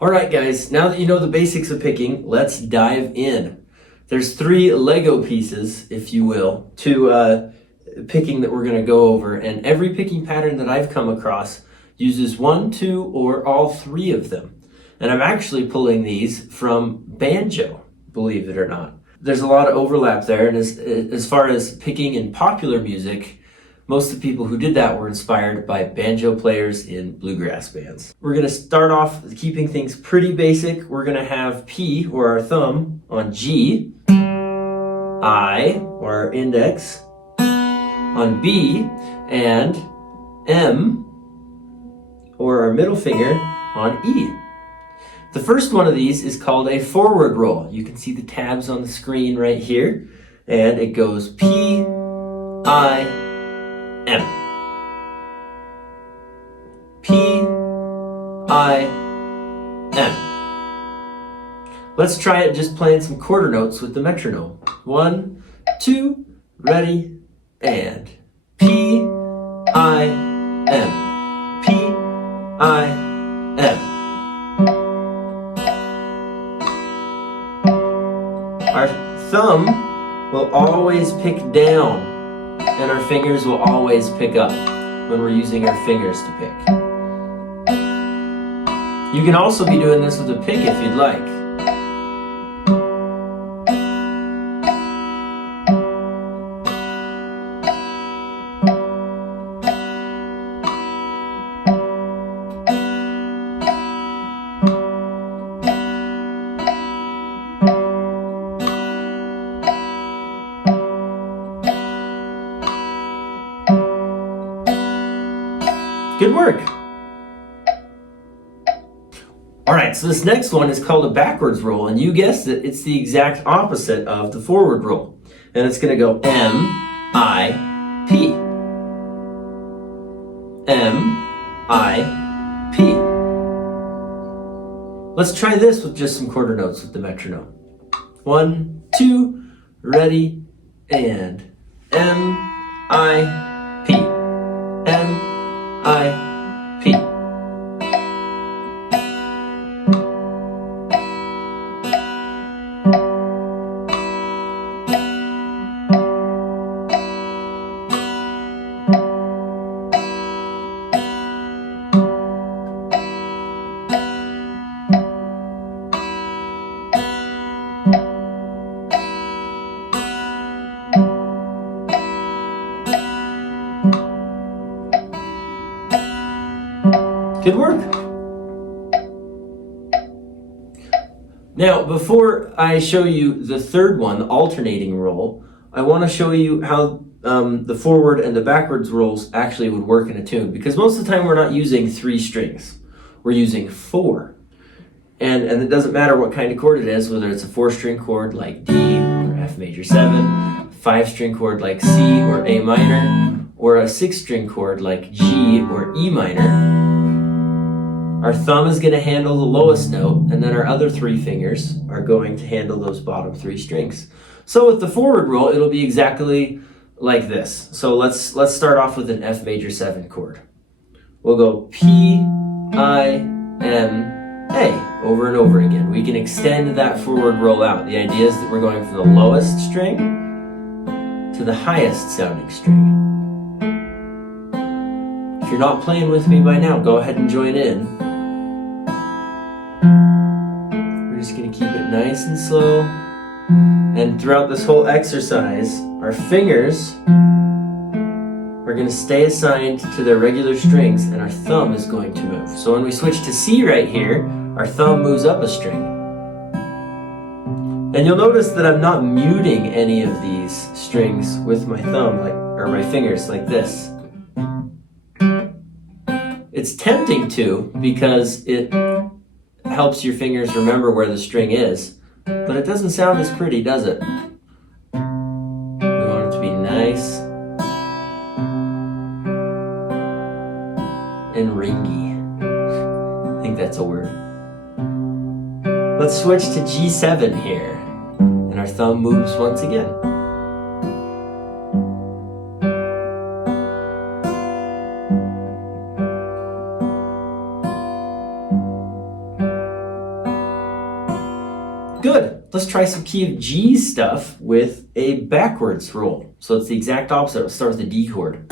Alright guys, now that you know the basics of picking, let's dive in. There's 3 Lego pieces, if you will, to picking that we're going to go over, and every picking pattern that I've come across uses 1, 2, or all 3 of them. And I'm actually pulling these from Banjo, believe it or not. There's a lot of overlap there, and as far as picking in popular music, most of the people who did that were inspired by banjo players in bluegrass bands. We're going to start off keeping things pretty basic. We're going to have P, or our thumb, on G, I, or our index, on B, and M, or our middle finger, on E. The first one of these is called a forward roll. You can see the tabs on the screen right here, and it goes P, I, M. P, I, M. Let's try it just playing some quarter notes with the metronome. 1, 2, ready, and P, I, M. P, I, M. Our thumb will always pick down, and our fingers will always pick up when we're using our fingers to pick. You can also be doing this with a pick if you'd like. Good work. All right, so this next one is called a backwards roll, and you guessed it, it's the exact opposite of the forward roll. And it's going to go M, I, P. M, I, P. Let's try this with just some quarter notes with the metronome. 1, 2, ready, and M, I, P. M, I, P. Good work. Now, before I show you the third one, the alternating roll, I want to show you how the forward and the backwards rolls actually would work in a tune. Because most of the time we're not using 3 strings. We're using 4. And it doesn't matter what kind of chord it is, whether it's a 4-string chord like D or F major 7, 5-string chord like C or A minor, or a 6-string chord like G or E minor. Our thumb is going to handle the lowest note, and then our other 3 fingers are going to handle those bottom 3 strings. So with the forward roll, it'll be exactly like this. So let's start off with an F major 7 chord. We'll go P, I, M, A over and over again. We can extend that forward roll out. The idea is that we're going from the lowest string to the highest sounding string. If you're not playing with me by now, go ahead and join in. We're just going to keep it nice and slow. And throughout this whole exercise, our fingers are going to stay assigned to their regular strings, and our thumb is going to move. So when we switch to C right here, our thumb moves up a string. And you'll notice that I'm not muting any of these strings with my thumb, or my fingers like this. It's tempting to, because it helps your fingers remember where the string is, but it doesn't sound as pretty, does it? We want it to be nice and ringy. I think that's a word. Let's switch to G7 here, and our thumb moves once again. Good. Let's try some key of G stuff with a backwards roll. So it's the exact opposite. Let's start with the D chord.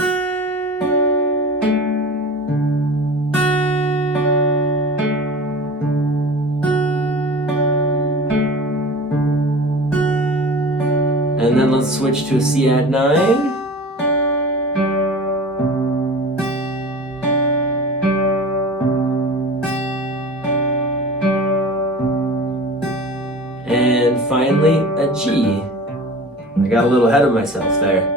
And then let's switch to a C add 9. And finally, a G. I got a little ahead of myself there.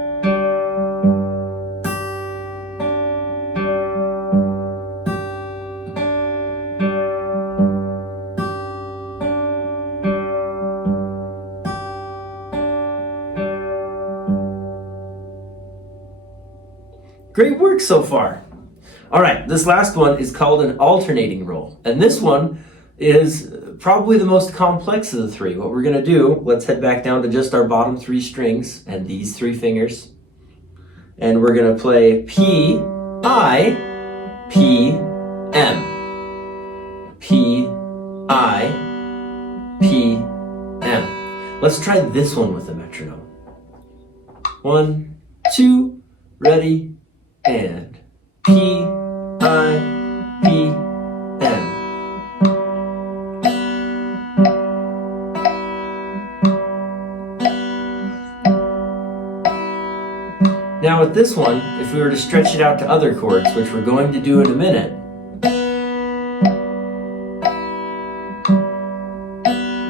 Great work so far. All right, this last one is called an alternating roll. And this one is probably the most complex of the three. What we're gonna do, let's head back down to just our bottom 3 strings and these 3 fingers. And we're gonna play P, I, P, M. P, I, P, M. Let's try this one with the metronome. 1, 2, ready, and P, I, P, M. Now with this one, if we were to stretch it out to other chords, which we're going to do in a minute,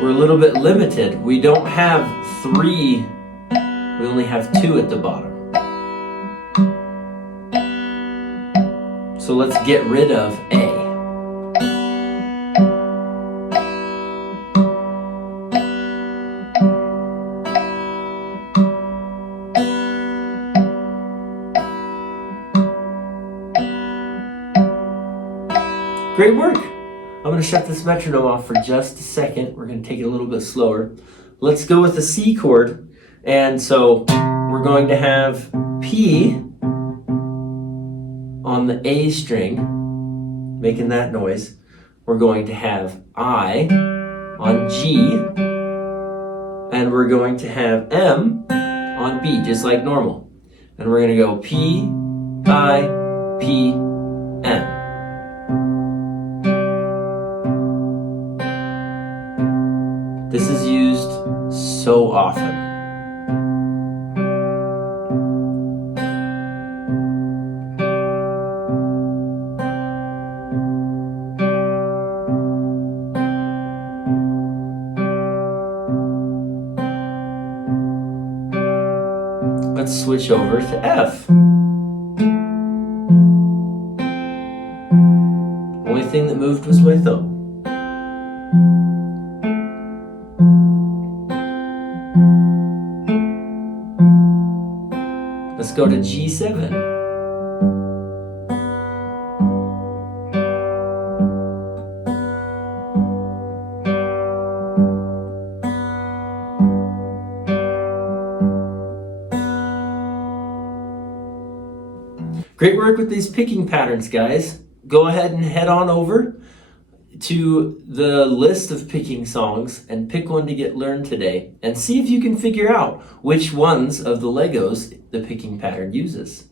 we're a little bit limited. We don't have 3, we only have 2 at the bottom. So let's get rid of A. Great work. I'm going to shut this metronome off for just a second. We're going to take it a little bit slower. Let's go with the C chord. And so we're going to have P on the A string, making that noise. We're going to have I on G, and we're going to have M on B, just like normal. And we're going to go P, I, P, M. This is used so often. Let's switch over to F. Only thing that moved was my thumb. Let's go to G7. Great work with these picking patterns, guys. Go ahead and head on over to the list of picking songs and pick one to get learned today and see if you can figure out which ones of the Legos the picking pattern uses.